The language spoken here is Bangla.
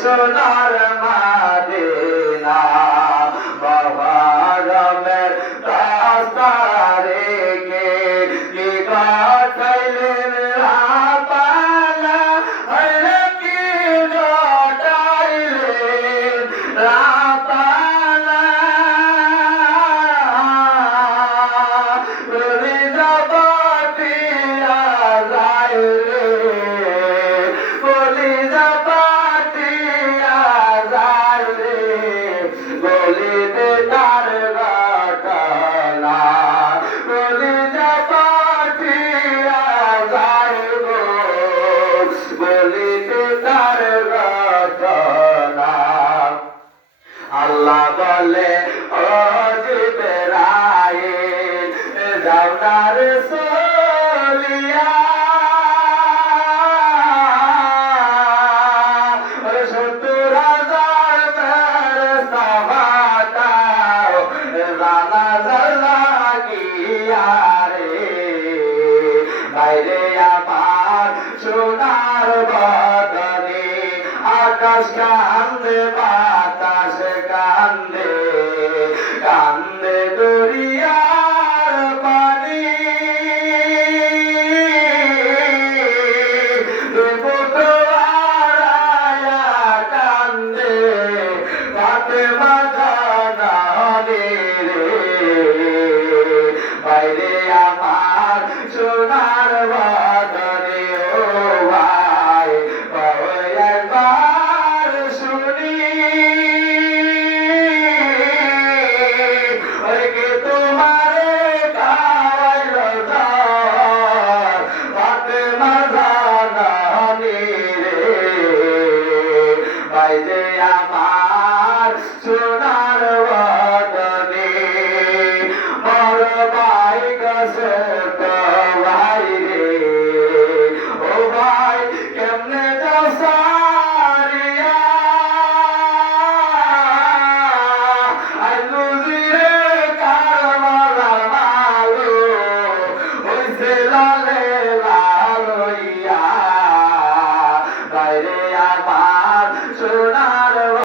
সোনার মাদিনা মহরমের রাস্তা রেখে কি কাটাইলেন রাপালা হইলে কি কাটাইলেন রাপালা রলিদা পাতিয়া যাইলে রলিদা পাতিয়া যাইলে গলিতে তার গাটলা রলিদা পাতিয়া যাইব গলিতে তার গাটলা আল্লাহ বলে ও জিবরাইল যাও না রে সলিয়া 70,000 ফেরেশতা পাঠাও জানাজার লাগিয়া রে বাইরে আমার সোনার বদনে আকাশ কান্দে বাতাস কান্দে কান্দে দরিয়ার পানি দুপুরওয়ারায়া কান্দে ফাতেমা জানানি রে বাইরে আমার সোনার বদনে ও ভাই একবার শুনি কে তোমারে খাওয়াইল ফাতেমা জানানি রে বাইরে আমার সোনার বদনে মর ভাই গেছে